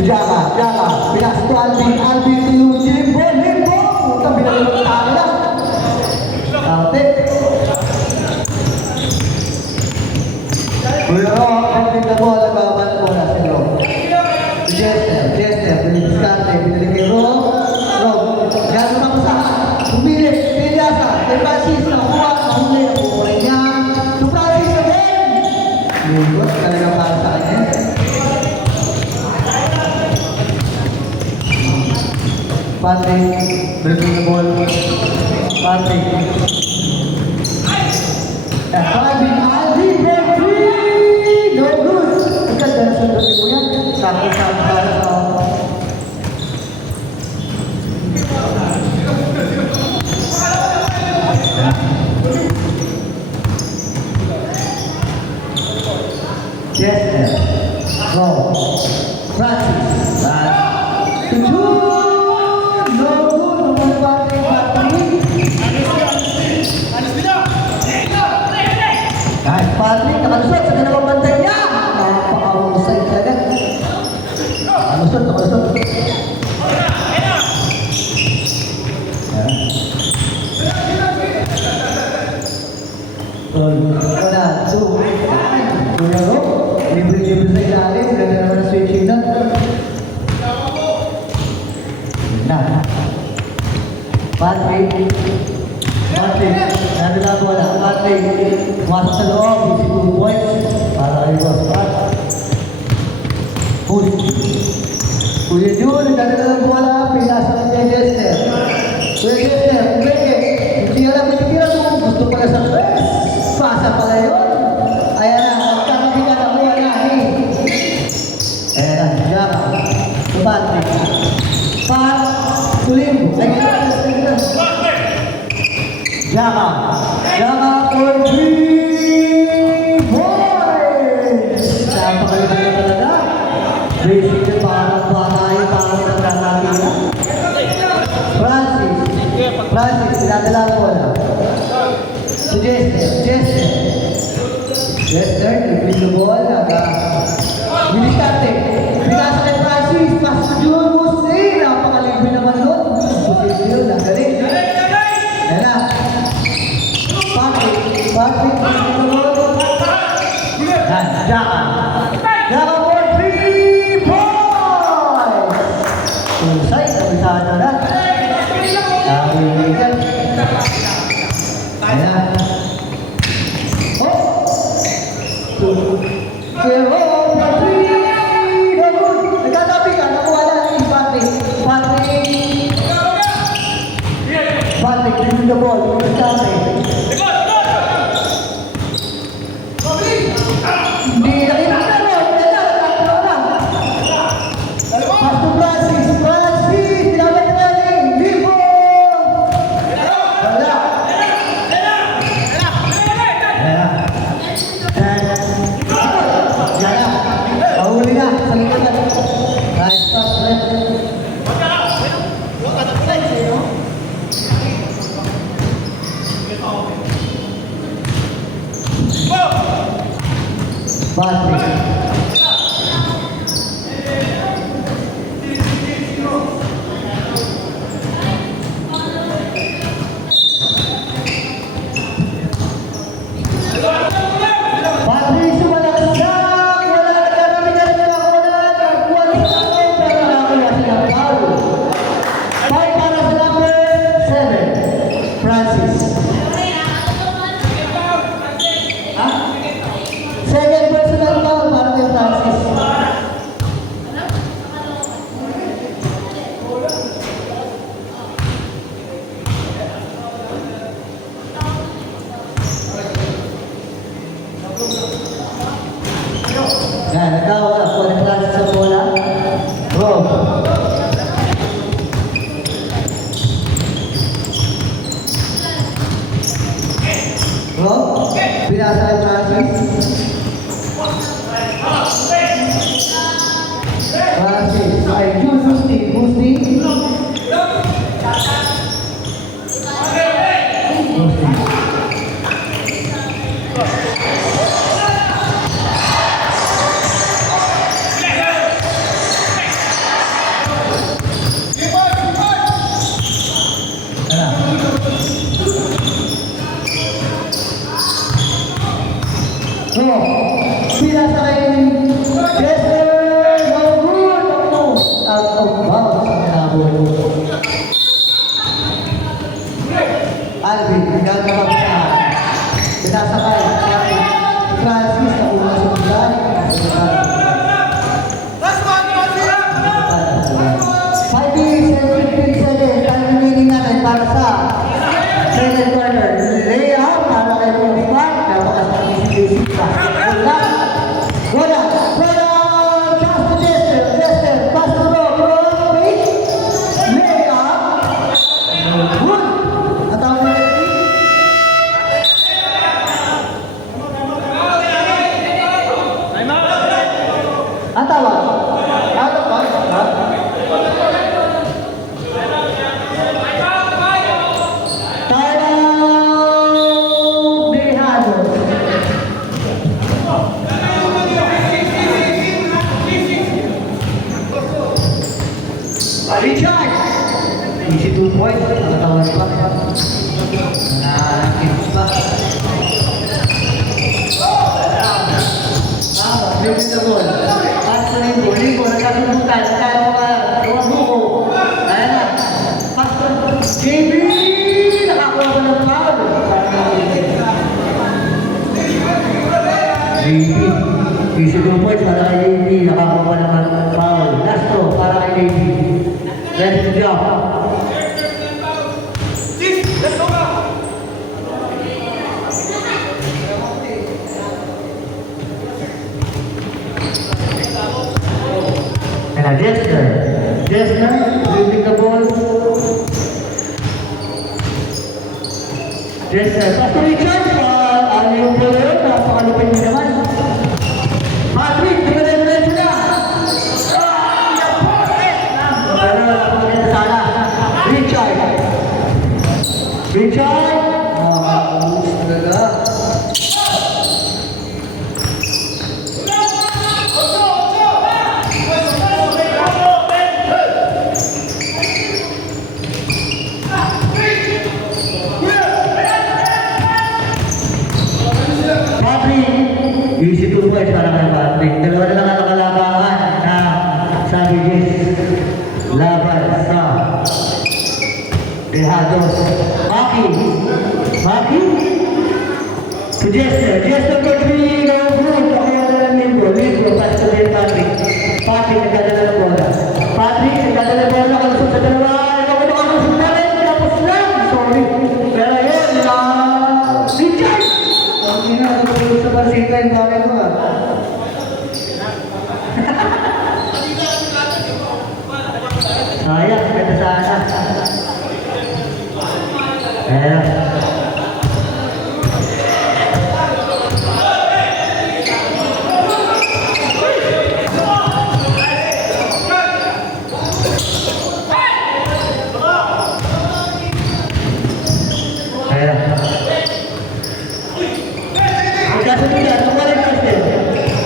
Jaka, pinasok to Alvin to Limbo, utang binalik ng tao lang. Ate. Kuya Ro, konting na bola, nagbaban mo na si Ro. Jester, piniliskante, pinalik kay Ro. Gano'n ako sa humilip, Piliasa, kay Francis, nakuha, nahuli, nakuha niya. To Francis again! Lingkot, talaga para sa kanya. Patrick, breaking the ball. Patrick. Alvin, break free! No good! Agad na sundot mo yan. Sakit-sakit para sa Yes, go. Francis. Patrick, nakalusot sa dalawang bantay niya. Napakahusay talaga. Nakalusot. Wala, two. Kuya Ro, libre-libre sa ilalim. Ganda naman ang switching na. Patrick, sabi na bola. Patrick, masuk sa loob, 2 points para kay Boss Pat. Kuya Jun, nagdadala ng bola, pinasa ng Jester. Kuya Jester, hindi tira mo, gusto pala sa press. Pasa pala yun. Ayan na, magkakabigat ang bola na. Ayan na, Jaka. So Patrick. Tulim. Jaka for 3 points! Napakalimutan talaga. Basically, parang batayo, parang nagkakakita. Francis, sinadala ko na. So Jester, nagpin the ball. Bilikarte. Pinasa kay Francis, pasok yun, Musti. Napakalimutan naman nun. Susit yun, nagaling. Ayan na. Patrick, Jaka for 3 points! Usay, kabisado na. Kabiligan. Ayan. Pero, for 3! Nagkatabi ka, nakuha na ni Patrick, give me the ball, Pinasa kay Jester. No good. Ako. Out of bounds. Nabot. Alvin, gagawag ka. Pinasa kay Francis na una sa bulan. Five minutes and 15 seconds. Time remaining natin para sa second quarter. Lay out para kay Wolfman. Napaka-basic pa. Wala. Pass to Jester. Jester. Pass to Rob. Rob. Lay out. Good. At ang ang tawag. Ano ba? Timeout Dejado. Richard. Easy 2 points. Nakatawag pa. Nakakit pa. Libre na ball. Pass to Libo. Nagkasubukan. Kaya mga buko. Ayan na. Pass to JB. Nakakuha ko ng foul. JB. Easy 2 points para kay JB. Nakakuha ko ng foul. Last throw para kay JB. Let's go. And Jester, dribbling the ball. Jester, pass to Richard. Ano yung ball yun? Napakalupin niya naman. Patrick, diretso na. Pero napakaganda sana. Richard. Gusto talaga. Easy 2 points para kay Patrick. Dalawa na lang ang nakalabangan na Savages laban sa Tejados. Maki to Jester for 3, no good. Pakuha na lang Libo, pass to Patrick. Nagdadala ng bola. Nagdadala ng bola. Kalusot sa dalawa. Ikaw mo kalusot na rin. Tapos lang. Sorry. Pero yun, Richard. Ang ginagawa sa Barcita yung bagay mo ah. Sayang, ganda sana. Ayan.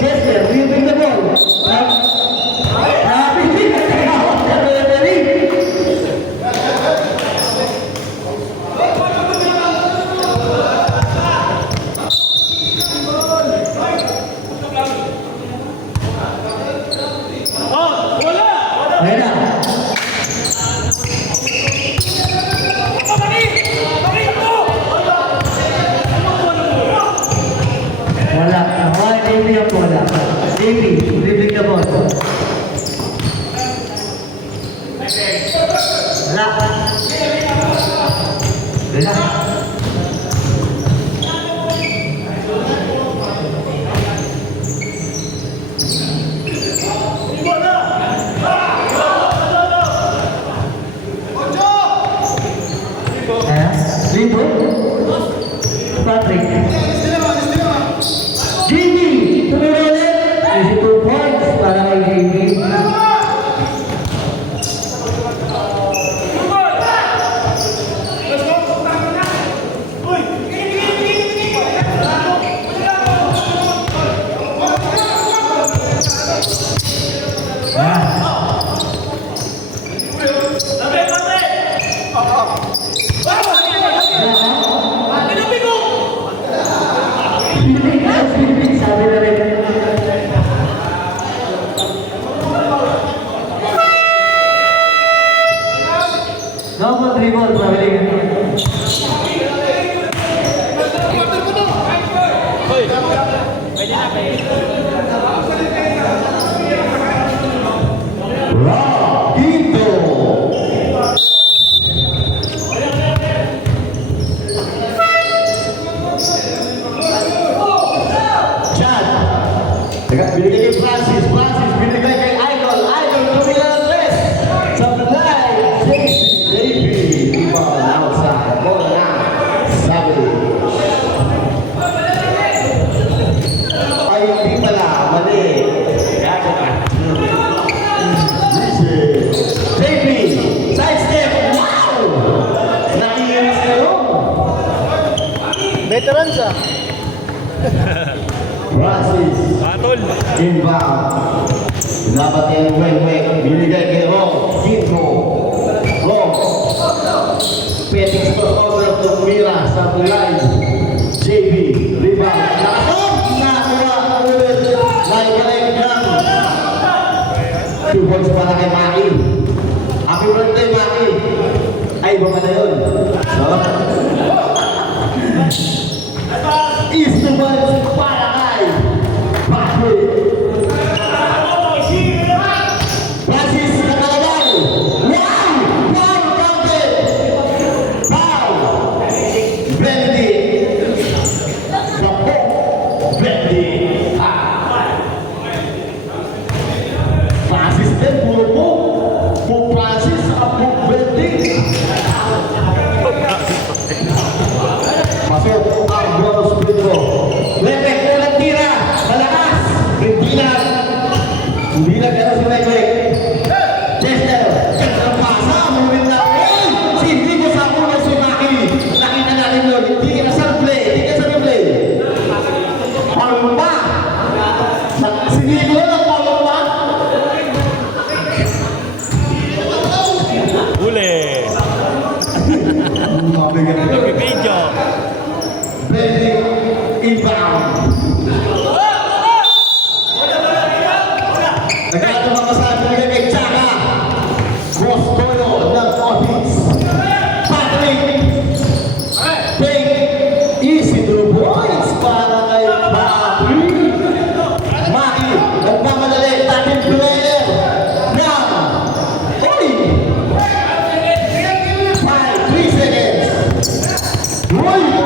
Jester, we bring the ball. Davey, dribbling the ball. Libo, Patrick, Jimmy, tumulong ulit, 2 points para kay Jimmy. Dito. Chad. Teka, binigay kay Francis. Francis, binigay kay Idol. Idol, tumila ng tres. Supply. JP. Rebound outside. Bola na. Sabi. Ay, hindi pala. Mali. Kaya ka. JP. Side step. Wow! Nakikinis kayo. Veteran siya. Francis. Patol. Inbound. Dapat yung weng-weng. Binigay kay Rom. Gingo. Rom. Petting over to Mira sa tulay. JB. Rebound. Nakasok! Nakakuha. Ulit. Like lang. 2 points para kay Maki. Happy birthday, Maki. Ay, baka na yun. So, is the ones para kay Maki. Francis Nakalabay. Wow! Wow! Counted! Wow! Bendy. Napo. Bendy. Francis din, puro po. Po Francis, saka po Bendy. Pasok ang bonus Pedro. Lepek, ulang tira. Malakas. Hindi na gano'n si Lepek. Chester. Chester pasa. Moving na. Hey! Hindi mo sa ulo si Maki. Nakita natin yun. Hindi ka sa replay. Hindi ka sa replay. Palma. Siniglo ng palma. Huli. Nag-video. Bendy. Inbound. Nagkatama ka sa atin kay Chaka. Boss Toyo ng office. Patrick. Take easy 2 points para kay Maki. Maki. Nagmamadali. Tating player. Now. Uy. 5, 3 seconds. Uy.